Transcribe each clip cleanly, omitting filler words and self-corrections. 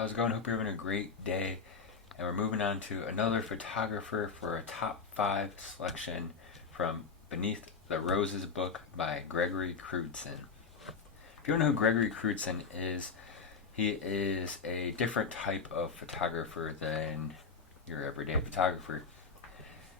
How's it going? Hope you're having a great day. And we're moving on to another photographer for a top 5 selection from Beneath the Roses book by Gregory Crewdson. If you don't know who Gregory Crewdson is, he is a different type of photographer than your everyday photographer.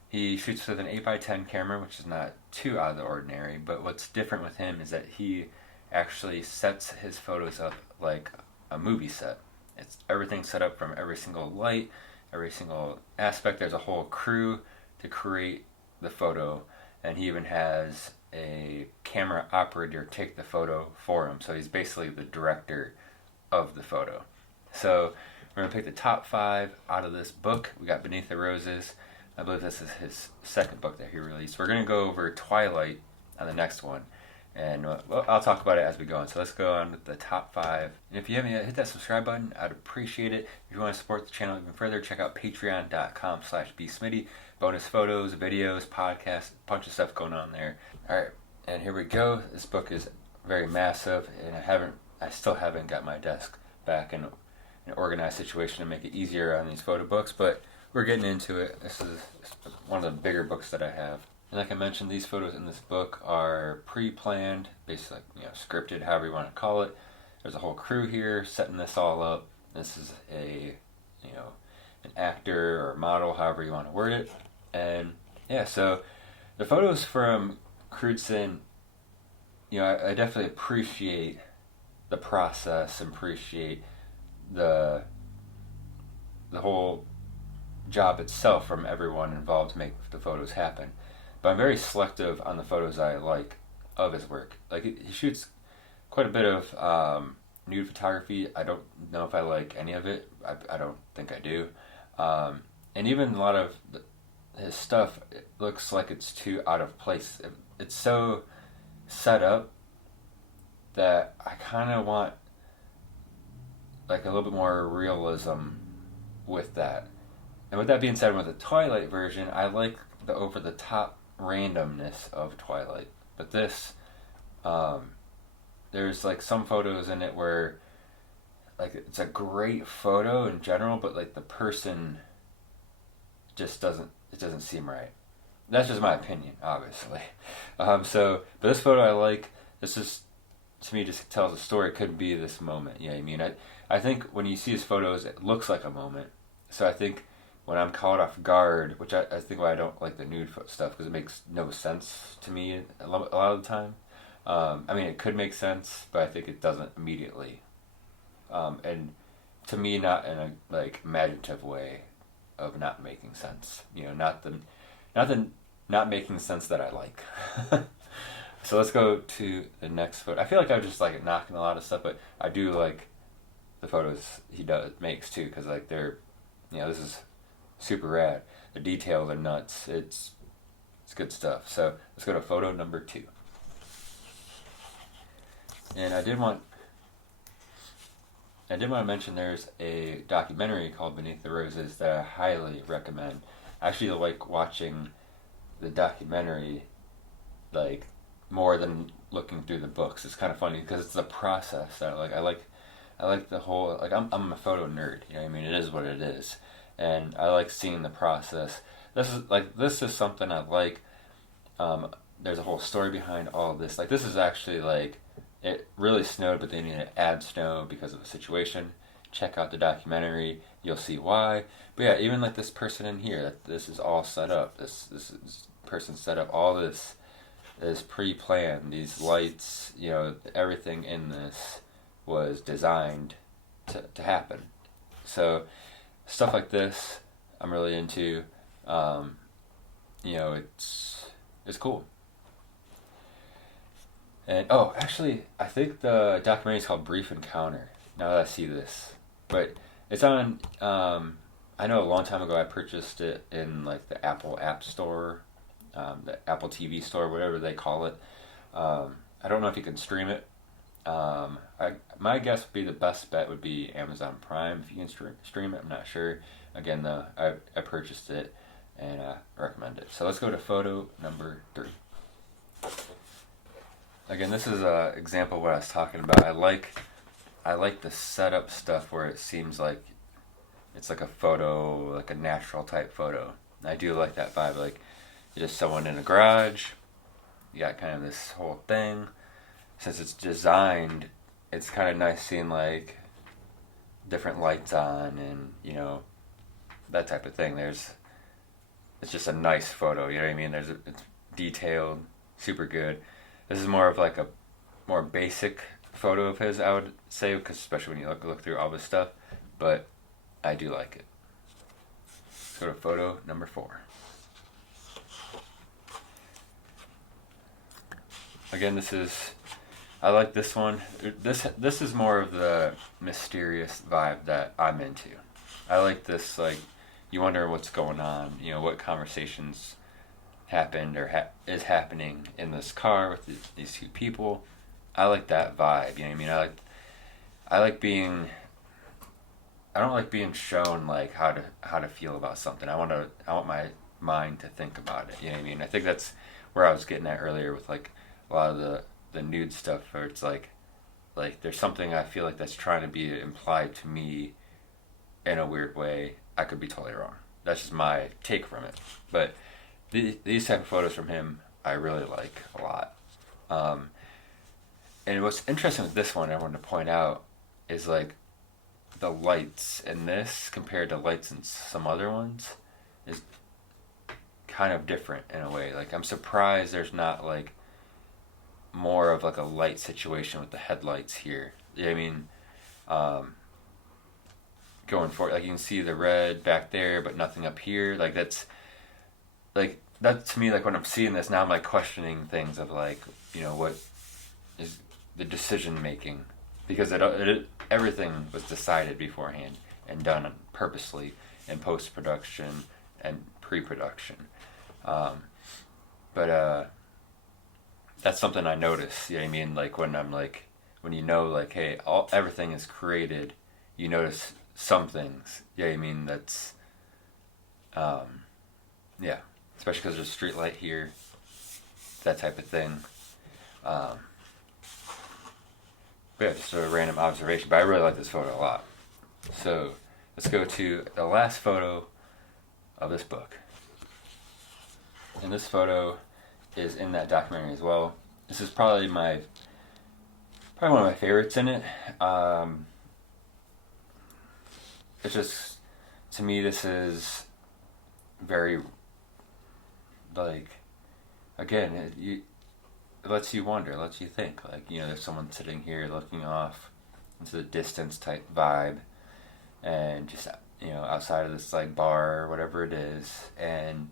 He shoots with an 8x10 camera, which is not too out of the ordinary, but what's different with him is that he actually sets his photos up like a movie set. It's everything set up from every single light, every single aspect. There's a whole crew to create the photo, and he even has a camera operator take the photo for him. So he's basically the director of the photo. So we're going to pick the top 5 out of this book. We got Beneath the Roses. I believe this is his second book that he released. We're going to go over Twilight on the next one. And I'll talk about it as we go on. So let's go on with the top 5. And if you haven't yet, hit that subscribe button. I'd appreciate it. If you want to support the channel even further, check out patreon.com/bsmitty. Bonus photos, videos, podcasts, a bunch of stuff going on there. Alright, and here we go. This book is very massive, and I still haven't got my desk back in an organized situation to make it easier on these photo books, but we're getting into it. This is one of the bigger books that I have. And like I mentioned, these photos in this book are pre-planned, basically scripted, however you want to call it. There's a whole crew here setting this all up. This is an actor or model, however you want to word it. And yeah, so the photos from Crewdson, I definitely appreciate the process and appreciate the whole job itself from everyone involved to make the photos happen. But I'm very selective on the photos I like of his work. Like, he shoots quite a bit of nude photography. I don't know if I like any of it. I don't think I do. And even a lot of his stuff, it looks like it's too out of place. It's so set up that I kind of want like a little bit more realism with that. And with that being said, with the Twilight version, I like the over-the-top randomness of Twilight. But this, there's like some photos in it where like it's a great photo in general, but like the person just doesn't seem right. That's just my opinion, obviously. But this photo I like. This is, to me, just tells a story. It could be this moment. I mean? I think when you see his photos, it looks like a moment. So I think when I'm caught off guard, which I think why I don't like the nude stuff, because it makes no sense to me a lot of the time. I mean, it could make sense, but I think it doesn't immediately. And to me, not in a like imaginative way of not making sense. Not making sense that I like. So let's go to the next photo. I feel like I'm just like knocking a lot of stuff, but I do like the photos he makes too, because like they're, this is super rad. The details are nuts. It's good stuff. So let's go to photo number 2. And I did want to mention there's a documentary called Beneath the Roses that I highly recommend. I actually like watching the documentary like more than looking through the books. It's kind of funny because it's the process that I like the whole, like I'm a photo nerd, I mean, it is what it is. And I like seeing the process. This is something I like. There's a whole story behind all of this. Like, this is actually like, it really snowed, but they needed to add snow because of the situation. Check out the documentary, you'll see why. But yeah, even like this person in here, this is all set up. This person set up all this is pre-planned. These lights, everything in this was designed to happen. So stuff like this, I'm really into. It's cool. And actually, I think the documentary is called Brief Encounter. Now that I see this, but it's on. I know a long time ago I purchased it in like the Apple App Store, the Apple TV Store, whatever they call it. I don't know if you can stream it. My guess would be the best bet would be Amazon Prime if you can stream it. I'm not sure. Again, though, I purchased it and I recommend it. So let's go to photo number 3. Again, this is an example of what I was talking about. I like I like the setup stuff where it seems like it's like a photo, like a natural type photo. I do like that vibe. Like just someone in a garage. You got kind of this whole thing. Since it's designed, it's kind of nice seeing like different lights on and that type of thing. It's just a nice photo. You know what I mean? It's detailed, super good. This is more of like a more basic photo of his, I would say, because especially when you look through all this stuff. But I do like it. Let's go to photo number 4. Again, I like this one. This is more of the mysterious vibe that I'm into. I like this, like, you wonder what's going on, what conversations happened or is happening in this car with these two people. I like that vibe, you know what I mean? I don't like being shown like how to feel about something. I want my mind to think about it, you know what I mean? I think that's where I was getting at earlier with like a lot of the nude stuff, where it's like there's something I feel like that's trying to be implied to me in a weird way. I could be totally wrong. That's just my take from it. But these type of photos from him, I really like a lot. And what's interesting with this one, I wanted to point out, is like the lights in this compared to lights in some other ones is kind of different in a way. Like I'm surprised there's not like more of like a light situation with the headlights here. You know what I mean? Going forward, like you can see the red back there, but nothing up here. Like that to me, like when I'm seeing this now, I'm like questioning things of like, what is the decision making, because everything was decided beforehand and done purposely in post production and pre production. But that's something I notice. You know what I mean? Like when I'm like when like, hey, everything is created, you notice some things. Yeah, I mean that's, yeah, especially because there's a street light here, that type of thing. But yeah, just a random observation. But I really like this photo a lot. So let's go to the last photo of this book. And this photo is in that documentary as well. This is probably one of my favorites in it. It's just, to me, this is very, like, again, it lets you wonder, lets you think. Like, there's someone sitting here looking off into the distance type vibe, and just, outside of this, like, bar or whatever it is, and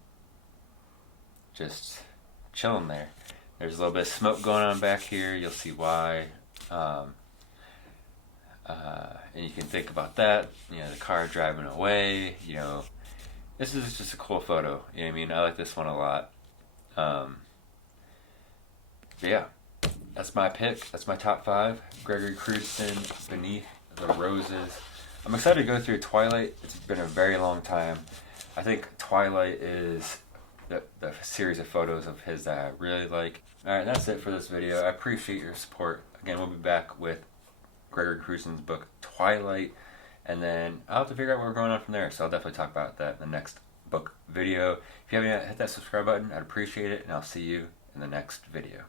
just chilling there. There's a little bit of smoke going on back here. You'll see why. And you can think about that. The car driving away. This is just a cool photo. You know what I mean? I like this one a lot. But yeah, that's my pick. That's my top 5. Gregory Crewdson, Beneath the Roses. I'm excited to go through Twilight. It's been a very long time. I think Twilight is the series of photos of his that I really like. Alright, that's it for this video. I appreciate your support. Again, we'll be back with Gregory Crewdson's book, Twilight, and then I'll have to figure out where we're going on from there, so I'll definitely talk about that in the next book video. If you haven't yet, hit that subscribe button. I'd appreciate it, and I'll see you in the next video.